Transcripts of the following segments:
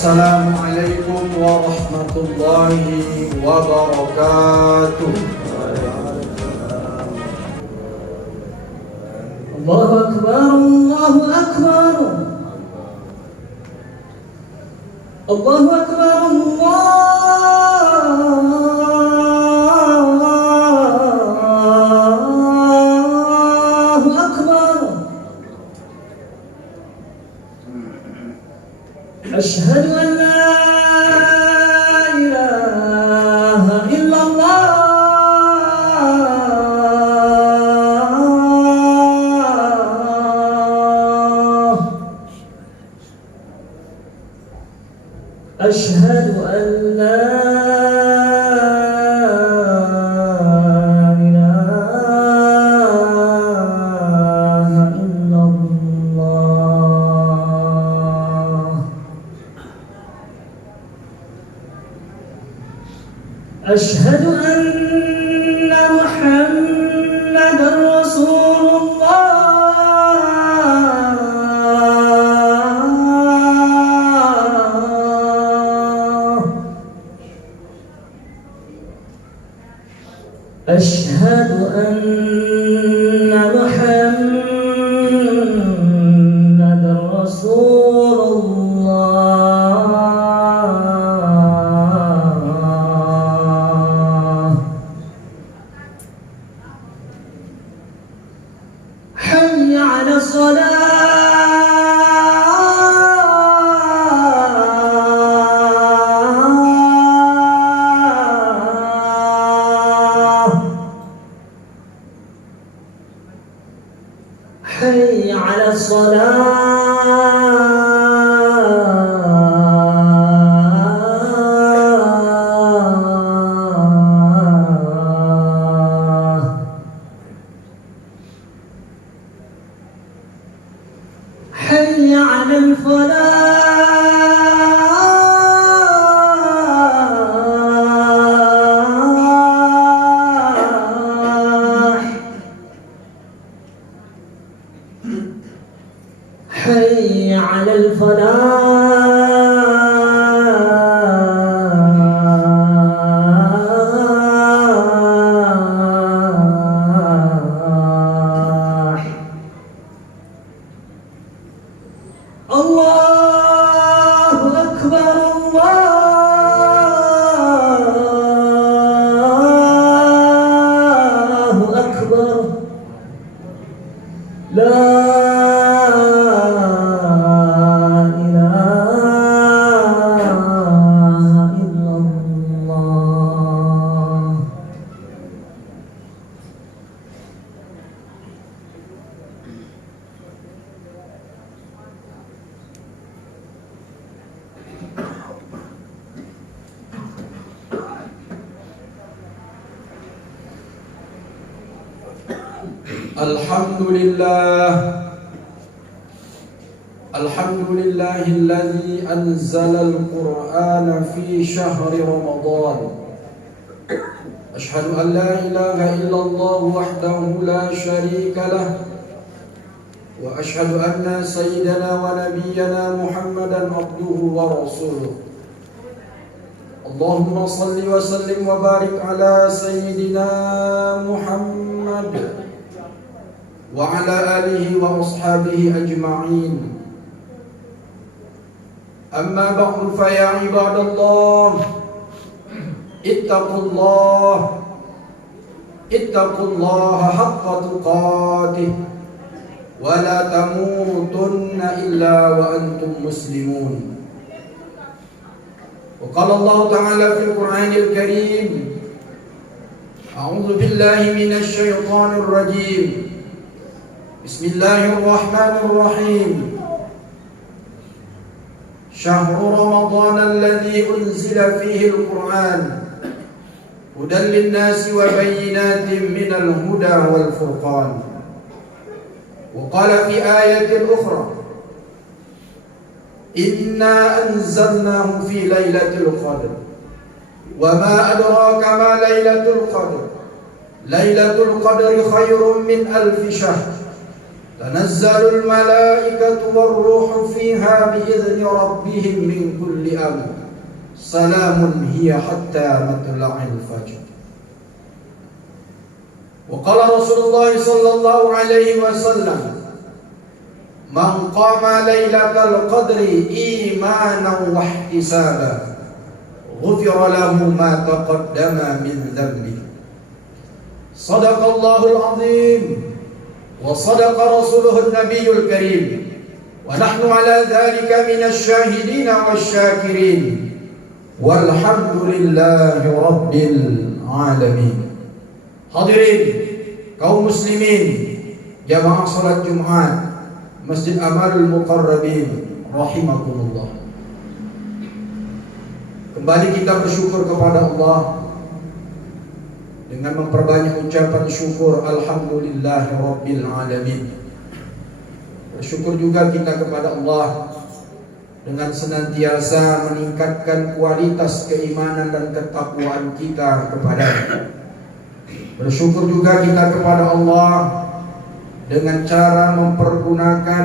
Assalamualaikum warahmatullahi wabarakatuh. Allahu Akbar, Allahu Akbar, Allahu Akbar, Allahu Akbar. Asyhadu an la ilaha illallah. أشهد أن لا إله إلا الله. أشهد أن محمدًا رسول الله. أشهد أن محمدًا رسول الله. حي على حي على الصلاة. حي على الفلاح. حي على الفلاح. الله أكبر، الله أكبر. لا الحمد لله الذي أنزل القرآن في شهر رمضان. أشهد أن لا إله إلا الله وحده لا شريك له، وأشهد أن سيدنا ونبينا محمدا عبده ورسوله. اللهم صل وسلم وبارك على سيدنا محمد وعلى آله وأصحابه أجمعين. أما بعد فيا عباد الله، اتقوا الله حق تقاته ولا تموتن إلا وأنتم مسلمون. وقال الله تعالى في القرآن الكريم: أعوذ بالله من الشيطان الرجيم، بسم الله الرحمن الرحيم. شهر رمضان الذي أنزل فيه القرآن هدى للناس وبينات من الهدى والفرقان. وقال في آية أخرى: إنا أنزلناه في ليلة القدر وما أدراك ما ليلة القدر. ليلة القدر خير من 1000 شهر. Tanazzalul malaikatu warruhu fiha bi'izni rabbihim min kulli amr. Salamun hiya hatta matla'il fajr. Wa qala Rasulullah sallallahu alaihi wasallam, man qama lailatal qadri imanan wa ihtisaban ghufira lahu ma taqaddama min dhanbihi. Sadaqallahul azim wa sadaqa rasuluhun nabiyyul karim wa nahnu ala dhalika minasy syahidin wasyakirin walhamdulillahi rabbil alamin. Hadirin kaum muslimin jamaah salat Jumat Masjid Amalul Muqarrabin rahimakumullah. Kembali kita bersyukur kepada Allah dengan memperbanyak ucapan syukur alhamdulillahi rabbil alamin. Bersyukur juga kita kepada Allah dengan senantiasa meningkatkan kualitas keimanan dan ketakwaan kita kepada-Nya. Bersyukur juga kita kepada Allah dengan cara mempergunakan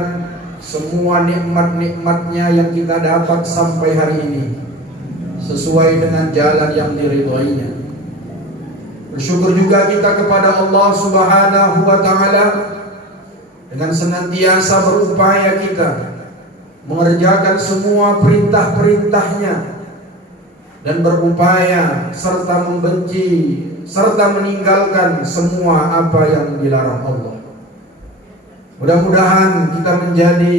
semua nikmat-nikmatnya yang kita dapat sampai hari ini sesuai dengan jalan yang diridhoinya. Bersyukur juga kita kepada Allah Subhanahu wa ta'ala dengan senantiasa berupaya kita mengerjakan semua perintah-perintahnya dan berupaya serta membenci serta meninggalkan semua apa yang dilarang Allah. Mudah-mudahan kita menjadi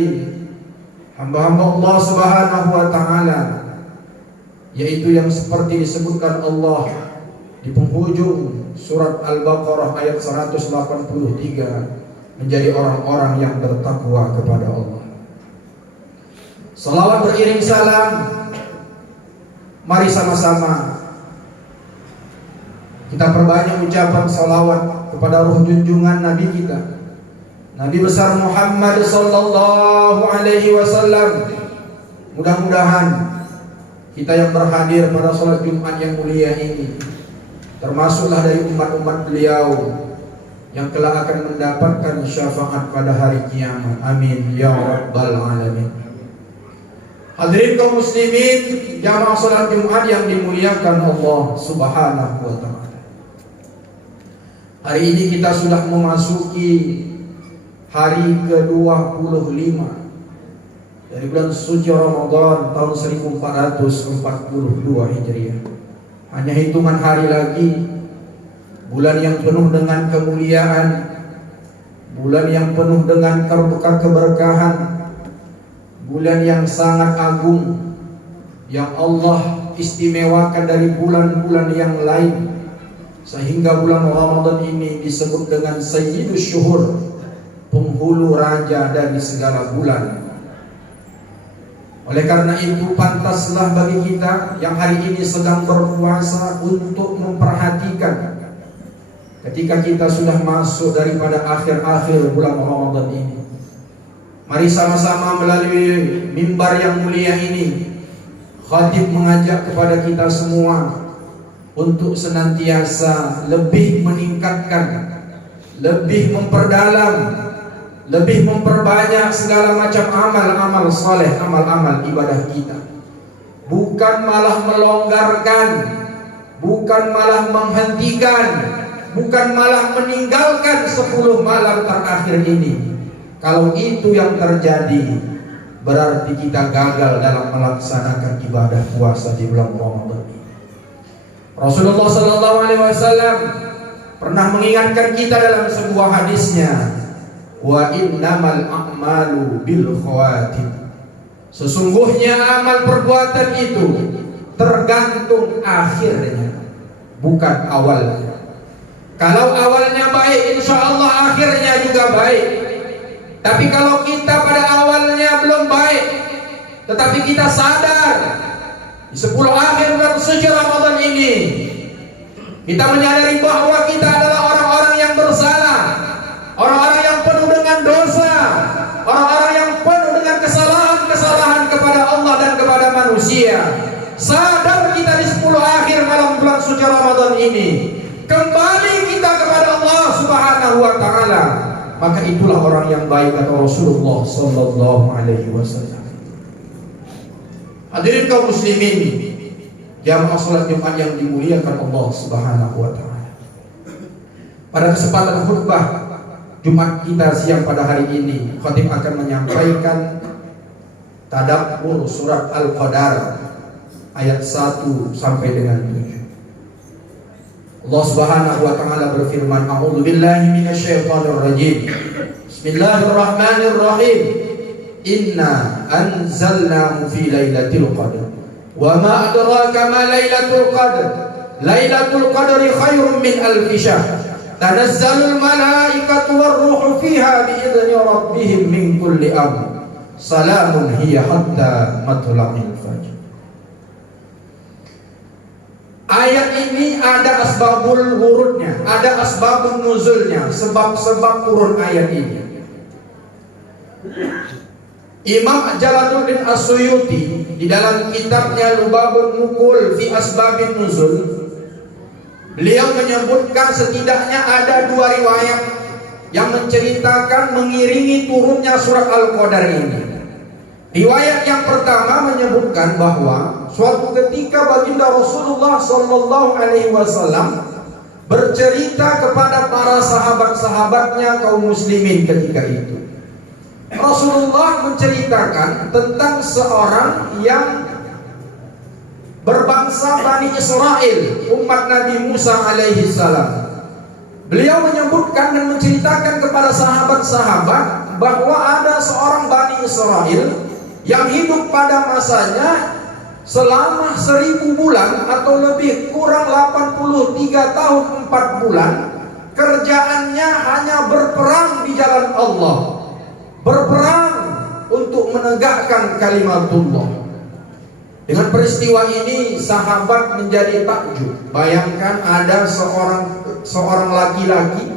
hamba-hamba Allah Subhanahu wa ta'ala, yaitu yang seperti disebutkan Allah di penghujung surat Al-Baqarah ayat 183, menjadi orang-orang yang bertakwa kepada Allah. Salawat beriring salam, mari sama-sama kita perbanyak ucapan salawat kepada ruh junjungan Nabi kita, Nabi besar Muhammad sallallahu alaihi wasallam. Mudah-mudahan kita yang berhadir pada salat Jumat yang mulia ini termasuklah dari umat-umat beliau yang kelak akan mendapatkan syafaat pada hari kiamat. Amin ya rabbal alamin. Hadirin kaum muslimin jamaah salat Jumat yang dimuliakan Allah Subhanahu wa ta'ala. Hari ini kita sudah memasuki hari ke-25 dari bulan suci Ramadan tahun 1442 Hijriah. Hanya hitungan hari lagi, bulan yang penuh dengan kemuliaan, bulan yang penuh dengan keberkahan, bulan yang sangat agung yang Allah istimewakan dari bulan-bulan yang lain, sehingga bulan Ramadan ini disebut dengan Sayyidus Syuhur, penghulu raja dari segala bulan. Oleh karena itu pantaslah bagi kita yang hari ini sedang berpuasa untuk memperhatikan ketika kita sudah masuk daripada akhir-akhir bulan Ramadan ini. Mari sama-sama melalui mimbar yang mulia ini, khatib mengajak kepada kita semua untuk senantiasa lebih meningkatkan, lebih memperdalam, lebih memperbanyak segala macam amal-amal saleh, amal-amal ibadah kita. Bukan malah melonggarkan, bukan malah menghentikan, bukan malah meninggalkan 10 malam terakhir ini. Kalau itu yang terjadi, berarti kita gagal dalam melaksanakan ibadah puasa di bulan Ramadan ini. Rasulullah sallallahu alaihi wasallam pernah mengingatkan kita dalam sebuah hadisnya, wa innamal a'malu bil khawatim. Sesungguhnya amal perbuatan itu tergantung akhirnya, bukan awalnya. Kalau awalnya baik, insya Allah akhirnya juga baik. Tapi kalau kita pada awalnya belum baik, tetapi kita sadar di 10 akhir bulan suci Ramadan ini kita menyadari bahwa kita adalah orang-orang yang bersalah, orang-orang yang penuh dengan dosa, orang-orang yang penuh dengan kesalahan-kesalahan kepada Allah dan kepada manusia. Sadar kita di 10 akhir malam bulan suci Ramadan ini, kembali kita kepada Allah Subhanahu wa ta'ala, maka itulah orang yang baik, kata Rasulullah sallallahu alaihi wasallam. Hadirin kaum muslimin, jamaah salat Jumat yang dimuliakan Allah Subhanahu wa taala. Pada kesempatan khutbah Jumat kita siang pada hari ini, khatib akan menyampaikan tadabbur surat Al-Qadar ayat 1 sampai dengan 7. Allah Subhanahu wa taala berfirman, A'udzu billahi minasyaitonir rajim. Bismillahirrahmanirrahim. Inna anzalnahu fi lailatul qadar. Wa ma adraka ma lailatul qadar. Lailatul qadri khairum min alfi syahr. Tanazzalul malaikatu war-ruhu fiha bi'idzni rabbihim min kulli amr. Salamun hiya hatta matla'il fajr. Ayat ini ada asbabul wurudnya, ada asbabun nuzulnya, sebab-sebab turun ayat ini. Imam Jalaluddin As-Suyuti di dalam kitabnya Lubabun Nukul fi Asbabin Nuzul, beliau menyebutkan setidaknya ada 2 riwayat yang menceritakan mengiringi turunnya surat Al-Qadar ini. Riwayat yang pertama menyebutkan bahwa suatu ketika baginda Rasulullah sallallahu alaihi wasallam bercerita kepada para sahabat-sahabatnya kaum muslimin ketika itu. Rasulullah menceritakan tentang seorang yang berbangsa Bani Israel, umat Nabi Musa alaihi salam. Beliau menyebutkan dan menceritakan kepada sahabat-sahabat bahwa ada seorang Bani Israel yang hidup pada masanya selama 1000 bulan atau lebih kurang 83 tahun 4 bulan. Kerjaannya hanya berperang di jalan Allah, berperang untuk menegakkan kalimatullah. Dengan peristiwa ini sahabat menjadi takjub. Bayangkan ada seorang laki-laki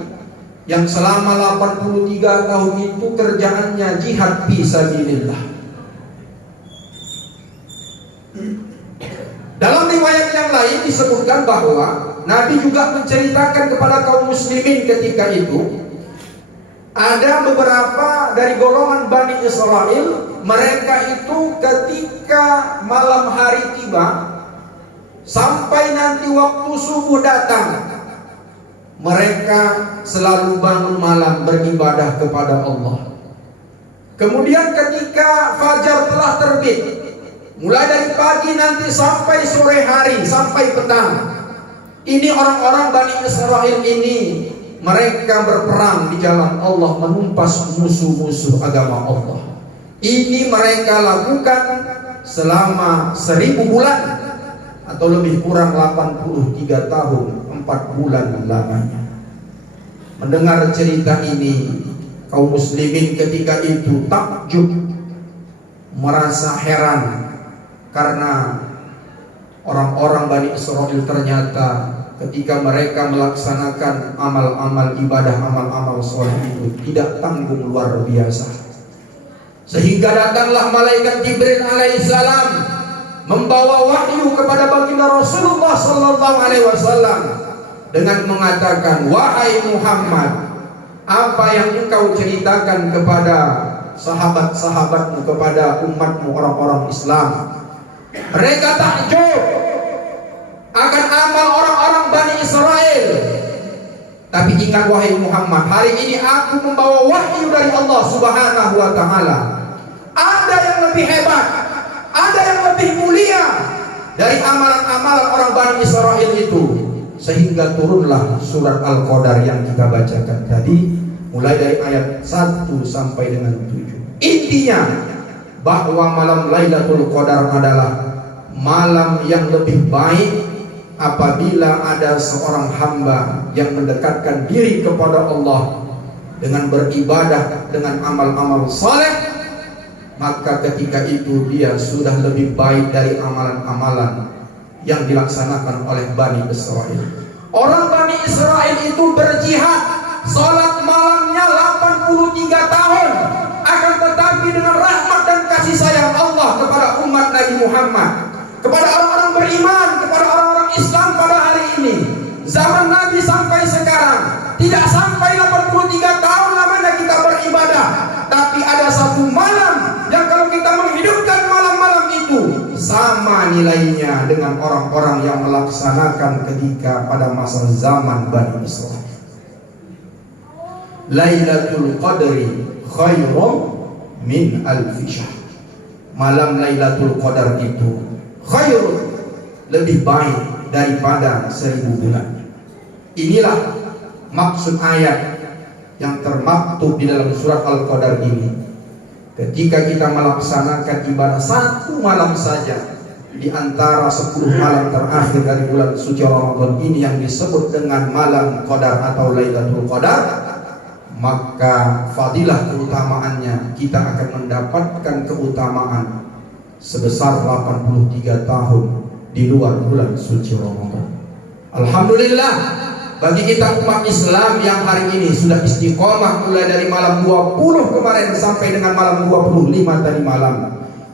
yang selama 83 tahun itu kerjaannya jihad fi sabilillah. Dalam riwayat yang lain disebutkan bahwa Nabi juga menceritakan kepada kaum muslimin ketika itu, ada beberapa dari golongan Bani Israel, mereka itu ketika malam hari tiba sampai nanti waktu subuh datang, mereka selalu bangun malam beribadah kepada Allah. Kemudian ketika fajar telah terbit, mulai dari pagi nanti sampai sore hari, sampai petang, ini orang-orang Bani Israel ini mereka berperang di jalan Allah, menumpas musuh-musuh agama Allah. Ini mereka lakukan selama 1000 bulan atau lebih kurang 83 tahun 4 bulan lamanya. Mendengar cerita ini, kaum muslimin ketika itu takjub, merasa heran, karena orang-orang Bani Israel ternyata ketika mereka melaksanakan amal-amal ibadah, amal-amal soleh itu tidak tanggung luar biasa. Sehingga datanglah malaikat Jibril alaihissalam membawa wahyu kepada baginda Rasulullah sallallahu alaihi wasallam dengan mengatakan, wahai Muhammad, apa yang engkau ceritakan kepada sahabat-sahabatmu, kepada umatmu orang-orang Islam, mereka takjub akan amal orang-orang Bani Israel. Tapi ingat wahai Muhammad, hari ini aku membawa wahyu dari Allah Subhanahu wa taala. Ada yang lebih hebat, ada yang lebih mulia dari amalan-amalan orang Bani Israel itu. Sehingga turunlah surat Al-Qadar yang kita bacakan tadi, mulai dari ayat 1 sampai dengan 7. Intinya bahwa malam Lailatul Qadar adalah malam yang lebih baik apabila ada seorang hamba yang mendekatkan diri kepada Allah dengan beribadah, dengan amal-amal saleh, maka ketika itu dia sudah lebih baik dari amalan-amalan yang dilaksanakan oleh Bani Israel. Orang Bani Israel itu berjihad, salat malamnya 83 tahun, akan tetapi dengan rahmat dan kasih sayang Allah kepada umat Nabi Muhammad, kepada orang-orang beriman, kepada orang-orang Islam pada hari ini, zaman Nabi sampai sekarang, tidak sampai 83 tahun lamanya kita nilainya dengan orang-orang yang melaksanakan ketika pada masa zaman Bani Israil. Lailatul Qadri khairum min alfi syahr. Malam Lailatul Qadar itu khairun, lebih baik daripada 1000 bulan. Inilah maksud ayat yang termaktub di dalam surat Al-Qadar ini. Ketika kita melaksanakan ibadah satu malam saja di antara 10 malam terakhir dari bulan suci Ramadan ini yang disebut dengan malam Qadar atau Lailatul Qadar, maka fadilah keutamaannya kita akan mendapatkan keutamaan sebesar 83 tahun di luar bulan suci Ramadan. Alhamdulillah bagi kita umat Islam yang hari ini sudah istiqomah mulai dari malam 20 kemarin sampai dengan malam 25 tadi malam.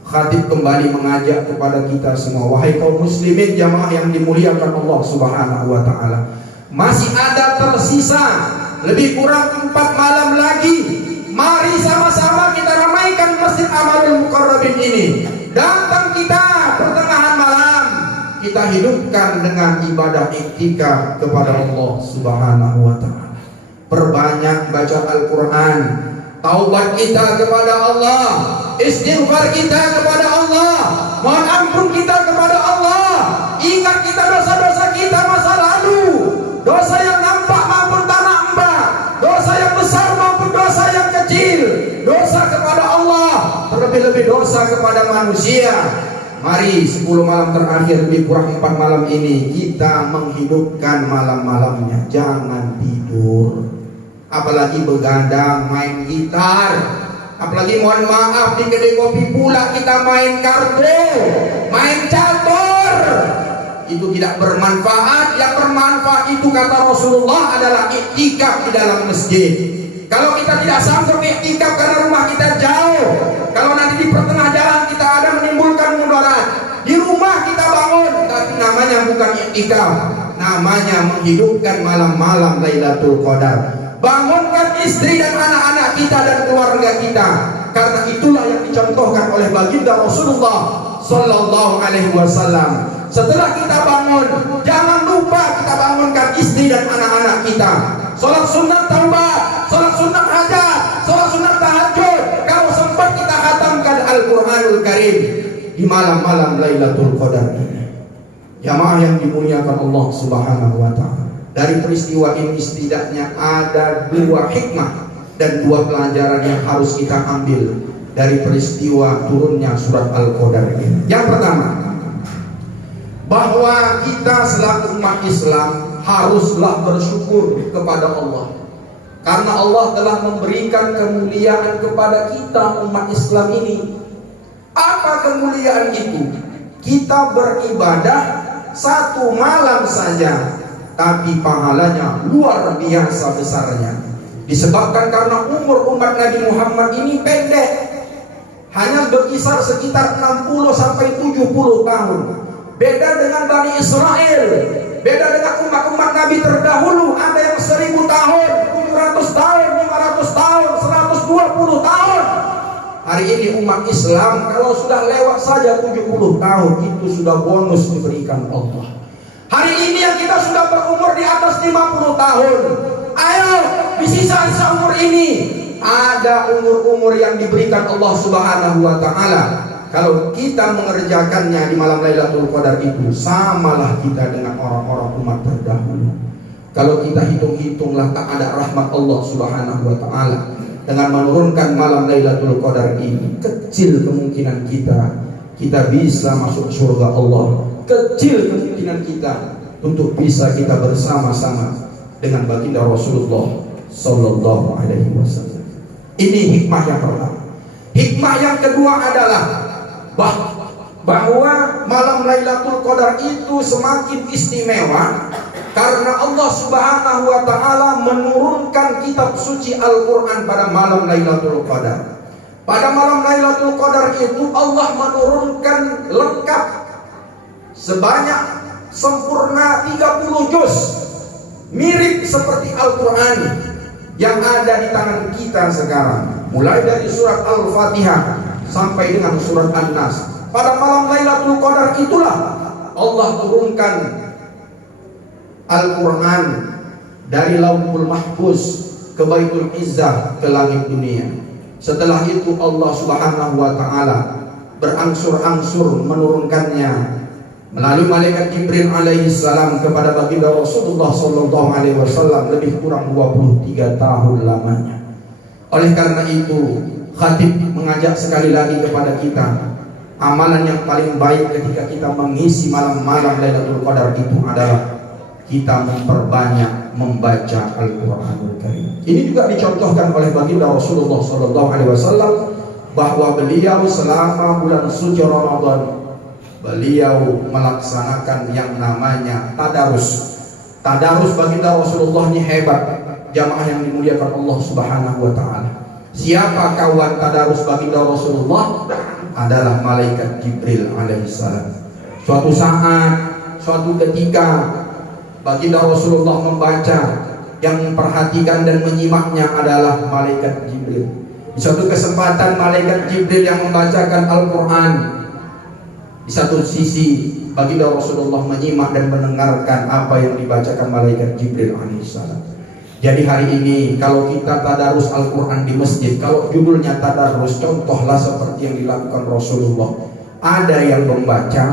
Khatib kembali mengajak kepada kita semua, wahai kaum muslimin jamaah yang dimuliakan Allah Subhanahu wa taala, masih ada tersisa lebih kurang 4 malam lagi. Mari sama-sama kita ramaikan Masjid Amalul Muqarrabin ini. Datang kita pertengahan malam, kita hidupkan dengan ibadah iktikaf kepada Allah Subhanahu wa taala. Perbanyak baca Al-Qur'an, taubat kita kepada Allah, istighfar kita kepada Allah, mohon ampun kita kepada Allah. Ingat kita dosa-dosa kita masa lalu, dosa yang nampak maupun tak nampak, dosa yang besar maupun dosa yang kecil, dosa kepada Allah, terlebih-lebih dosa kepada manusia. Mari 10 malam terakhir lebih kurang 4 malam ini kita menghidupkan malam-malamnya. Jangan tidur, apalagi begadang main gitar, apalagi mohon maaf di kedai kopi pula kita main kartu, main catur. Itu tidak bermanfaat. Yang bermanfaat itu kata Rasulullah adalah iktikaf di dalam masjid. Kalau kita tidak sanggup iktikaf karena rumah kita jauh, kalau nanti di pertengah jalan kita ada menimbulkan mudarat, di rumah kita bangun, tapi namanya bukan iktikaf, namanya menghidupkan malam-malam Lailatul Qadar. Bangunkan istri dan anak-anak kita dan keluarga kita, karena itulah yang dicontohkan oleh baginda Rasulullah Sallallahu Alaihi Wasallam. Setelah kita bangun, jangan lupa kita bangunkan istri dan anak-anak kita. Salat sunat taubat, salat sunat hajat, salat sunat tahajud. Kalau sempat kita khatamkan Al-Quranul Karim di malam-malam Lailatul Qadar ini. Jamaah yang dimuliakan Allah Subhanahu wa taala. Dari peristiwa ini setidaknya ada 2 hikmah dan 2 pelajaran yang harus kita ambil dari peristiwa turunnya surat Al-Qadar ini. Yang pertama, bahwa kita selaku umat Islam haruslah bersyukur kepada Allah, karena Allah telah memberikan kemuliaan kepada kita umat Islam ini. Apa kemuliaan itu? Kita beribadah 1 malam saja, tapi pahalanya luar biasa besarnya. Disebabkan karena umur umat Nabi Muhammad ini pendek, hanya berkisar sekitar 60 sampai 70 tahun. Beda dengan Bani Israel, beda dengan umat-umat Nabi terdahulu, ada yang 1000 tahun, 700 tahun, 500 tahun, 120 tahun. Hari ini umat Islam kalau sudah lewat saja 70 tahun itu sudah bonus diberikan Allah. Hari ini yang kita sudah berumur di atas 50 tahun, ayo di sisa-sisa umur ini ada umur-umur yang diberikan Allah Subhanahu wa taala. Kalau kita mengerjakannya di malam Lailatul Qadar itu, samalah kita dengan orang-orang umat terdahulu. Kalau kita hitung-hitunglah tak ada rahmat Allah Subhanahu wa taala dengan menurunkan malam Lailatul Qadar ini, kecil kemungkinan kita bisa masuk surga Allah. Kecil kemungkinan kita untuk bisa kita bersama-sama dengan baginda Rasulullah Sallallahu Alaihi Wasallam. Ini hikmah yang pertama. Hikmah yang kedua adalah bahwa malam Lailatul Qadar itu semakin istimewa karena Allah Subhanahu wa taala menurunkan kitab suci Al-Qur'an pada malam Lailatul Qadar. Pada malam Lailatul Qadar itu Allah menurunkan lengkap sebanyak sempurna 30 juz, mirip seperti Al-Qur'an yang ada di tangan kita sekarang. Mulai dari surat Al-Fatihah sampai dengan surat An-Nas, Pada malam Lailatul Qadar itulah Allah turunkan Al-Quran dari Lauhul Mahfuz ke Baitul Izzah, ke langit dunia. Setelah itu Allah Subhanahu wa Ta'ala berangsur-angsur menurunkannya melalui malaikat Jibril alaihi salam kepada baginda Rasulullah sallallahu alaihi wasallam lebih kurang 23 tahun lamanya. Oleh karena itu, khatib mengajak sekali lagi kepada kita, amalan yang paling baik ketika kita mengisi malam-malam Lailatul Qadar itu adalah kita memperbanyak membaca Al-Qur'anul Karim. Ini juga dicontohkan oleh baginda Rasulullah sallallahu alaihi wasallam bahwa beliau selama bulan suci Ramadan beliau melaksanakan yang namanya tadarus. Tadarus baginda Rasulullah ini hebat, jamaah yang dimuliakan Allah Subhanahu wa Ta'ala. Siapa kawan tadarus baginda Rasulullah? Adalah malaikat Jibril alaihissalam. Suatu saat, suatu ketika baginda Rasulullah membaca, yang memperhatikan dan menyimaknya adalah malaikat Jibril. Di suatu kesempatan malaikat Jibril yang membacakan Al-Quran. Di satu sisi baginda Rasulullah menyimak dan mendengarkan apa yang dibacakan malaikat Jibril alaihissalam. Jadi hari ini kalau kita tadarus Al-Quran di masjid, kalau judulnya tadarus, contohlah seperti yang dilakukan Rasulullah. Ada yang membaca,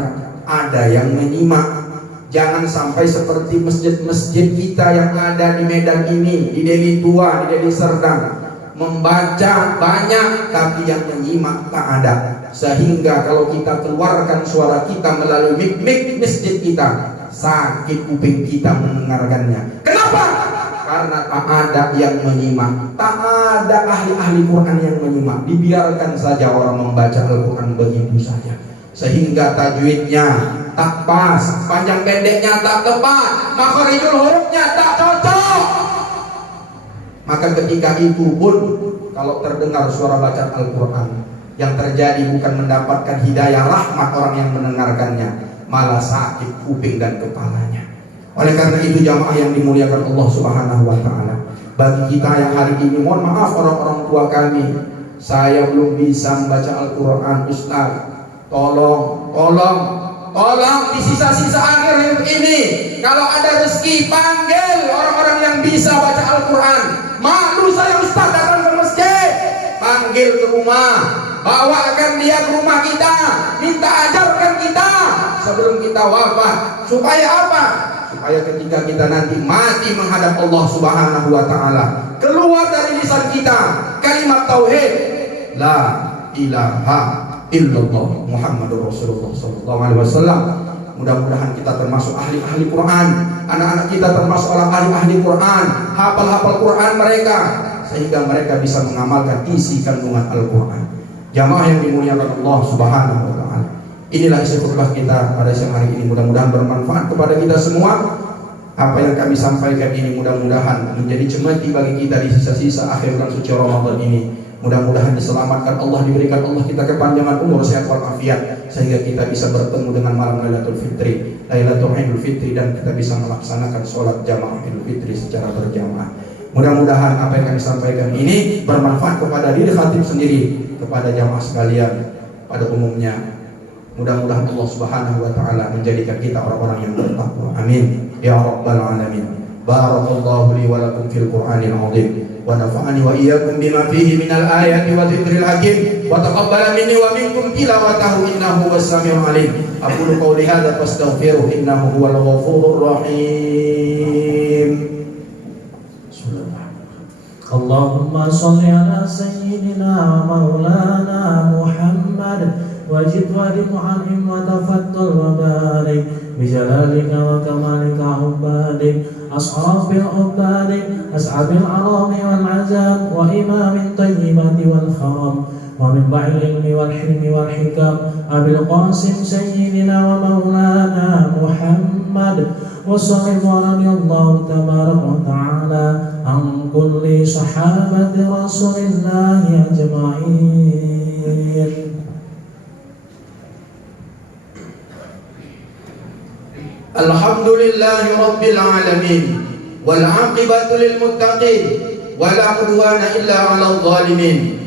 ada yang menyimak. Jangan sampai seperti masjid-masjid kita yang ada di Medan ini, di Deli Tua, di Deli Serdang, membaca banyak tapi yang menyimak tak ada. Sehingga kalau kita keluarkan suara kita melalui mik-mik masjid kita, sakit kuping kita mendengarkannya. Kenapa? Karena tak ada yang menyimak, tak ada ahli-ahli Quran yang menyimak. Dibiarkan saja orang membaca Al-Quran begitu saja, sehingga tajwidnya tak pas, panjang pendeknya tak tepat, makharijul hurufnya tak cocok. Maka ketika itu pun kalau terdengar suara bacaan Al-Quran, yang terjadi bukan mendapatkan hidayah rahmat orang yang mendengarkannya, malah sakit kuping dan kepalanya. Oleh karena itu jamaah yang dimuliakan Allah Subhanahu wa Ta'ala, bagi kita yang hari ini, mohon maaf orang-orang tua kami, saya belum bisa membaca Al-Quran, Ustaz, tolong di sisa-sisa akhir hidup ini, kalau ada rezeki panggil orang-orang yang bisa baca Al-Quran. Malu saya Ustaz datang ke masjid, panggil ke rumah, bawakan dia ke rumah kita, minta ajarkan kita sebelum kita wafat. Supaya apa? Supaya ketika kita nanti mati menghadap Allah Subhanahu wa Ta'ala, keluar dari lisan kita kalimat tauhid, la ilaha illallah Muhammadur Rasulullah sallallahu alaihi wasallam. Mudah-mudahan kita termasuk ahli-ahli Quran, anak-anak kita termasuk orang ahli-ahli Quran, hafal-hafal Quran mereka, sehingga mereka bisa mengamalkan isi kandungan Al-Quran. Jamaah yang dimuliakan Allah Subhanahu wa Ta'ala, inilah isi khutbah kita pada siang hari ini. Mudah-mudahan bermanfaat kepada kita semua. Apa yang kami sampaikan ini mudah-mudahan menjadi cemeti bagi kita di sisa-sisa akhir bulan suci Ramadan ini. Mudah-mudahan diselamatkan Allah, diberikan Allah kita kepanjangan umur, sehat walafiat, sehingga kita bisa bertemu dengan malam Lailatul Fitri, Lailatul Idul Fitri, dan kita bisa melaksanakan sholat jamaah Idul Fitri secara berjamaah. Mudah-mudahan apa yang kami sampaikan ini bermanfaat kepada diri khatib sendiri, kepada jamaah sekalian pada umumnya. Mudah-mudahan Allah Subhanahu wa Ta'ala menjadikan kita orang-orang yang bertakwa. Amin ya rabbal alamin. Barakallahu li wa lakum fil Qur'anil 'azim, wa nafa'ani wa iyyakum bima fihi minal ayati wa dzikril hakim, wa taqabbala minni wa minkum tilawatahu innahu was-sami'ul 'alim. Aqulu qawli hadza fastaghfiruhu innahu huwal ghafurur rahim. Allahumma shalli ala sayyidina wa maulana Muhammad wajid wa dimu'anim wa tafaddal wa barik bijalalika wa kamalika ubadik ashabil ubadik ashabil arami wal azam wa imamin tayyibati wal kharam wa min ba'il ilmi wal hilmi wal hikam abil qasim sayyidina wa maulana Muhammad wa sallallahu radiyallahu tabaraka wa ta'ala an kulli sahabati rasulillahi ajma'in. Alhamdulillahi rabbil alamin, wal 'aqibatu lil muttaqin, wa la 'udwana illa 'alal zalimin.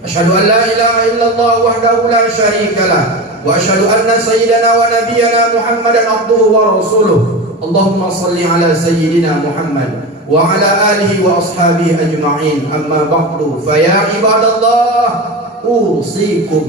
Asyhadu an la ilaha illallah wahdahu la syarika lah, وأشهد أن سيدنا ونبينا محمدا عبده ورسوله. اللهم صل على سيدنا محمد وعلى آله وأصحابه أجمعين. أما بعد فيا عباد الله أوصيكم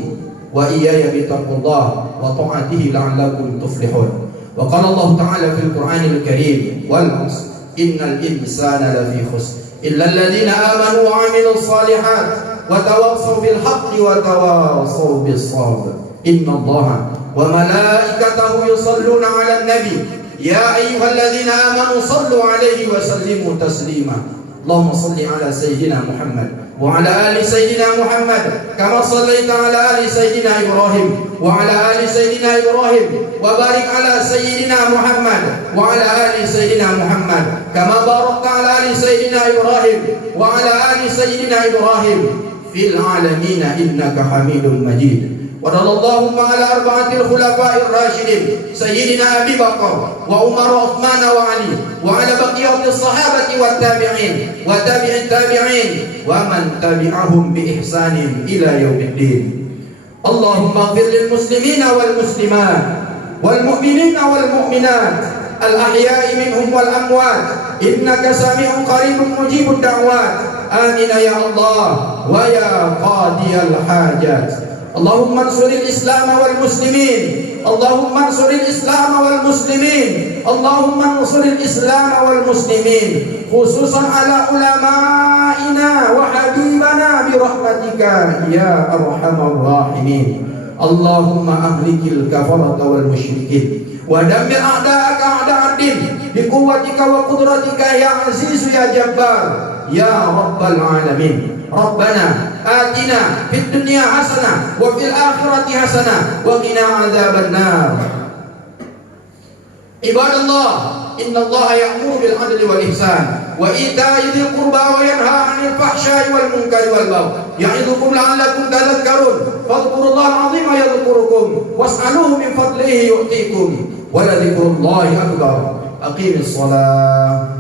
وإياي بتقوى الله وطاعته لعلكم تفلحون. وقال الله تعالى في القرآن الكريم: والعصر إن الإنسان لفي خسر إلا الذين آمنوا وعملوا الصالحات وتواصوا بالحق وتواصوا بالصبر إن الله وملائكته يصلون على النبي يا أيها الذين آمنوا صلوا عليه وسلموا تسليما. اللهم صل على سيدنا محمد وعلى آل سيدنا محمد كما صليت على آل سيدنا إبراهيم وعلى آل سيدنا إبراهيم وبارك على سيدنا محمد وعلى آل سيدنا محمد كما باركت على آل سيدنا إبراهيم وعلى آل سيدنا إبراهيم في العالمين إنك حميد مجيد. وصلى اللهم على أربعة الخلفاء الراشدين سيدنا أبي بكر وعمر وعثمان وعلي وعلى بقية الصحابة والتابعين وتابع التابعين ومن تبعهم بإحسان إلى يوم الدين. اللهم اغفر للمسلمين والمسلمات والمؤمنين والمؤمنات الأحياء منهم والأموات إنك سميع قريب مجيب الدعوات. آمين يا الله ويا قاضي الحاجات. اللهم انصر الإسلام والمسلمين. اللهم انصر الإسلام والمسلمين. اللهم انصر الإسلام والمسلمين خصوصا على علمائنا وحبيبنا برحمتك يا أرحم الراحمين. اللهم أهلك الكفرة والمشركين ودمر أعداءك أعداء الدين بقوتك وقدرتك يا عزيز يا جبار يا رب العالمين. ربنا آتنا في الدنيا حسنة وفي الآخرة حسنة وقنا عذاب النار. عباد الله إن الله يأمر بالعدل والإحسان وإيتاء ذي القربى وينهى عن الفحشاء والمنكر والبغي يعظكم لعلكم تذكرون. فاذكروا الله العظيم يذكركم واسألوه من فضله يؤتيكم ولذكر الله أكبر. أقيم الصلاة.